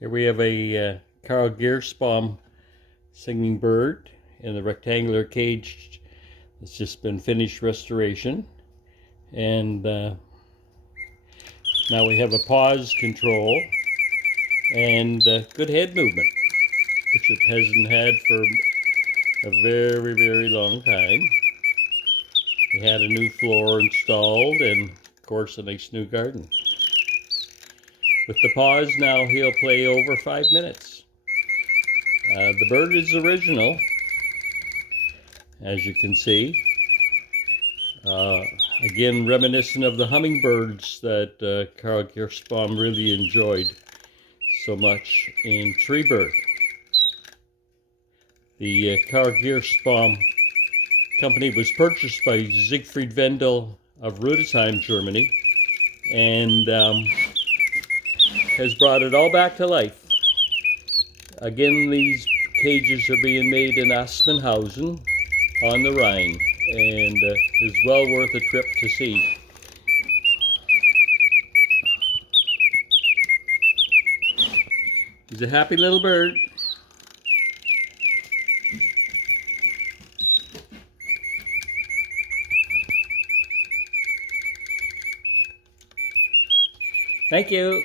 Here we have a Carl Giersbaum singing bird in the rectangular cage. It's just been finished restoration, and now we have a pause control and good head movement, which it hasn't had for a very, very long time. We had a new floor installed and, of course, a nice new garden. With the pause now, he'll play over 5 minutes. The bird is original, as you can see. Again, reminiscent of the hummingbirds that Carl Giersbaum really enjoyed so much in Treebird. The Carl Giersbaum company was purchased by Siegfried Wendel of Rudesheim, Germany, and has brought it all back to life. Again, these cages are being made in Aspenhausen on the Rhine, and is well worth a trip to see. He's a happy little bird. Thank you.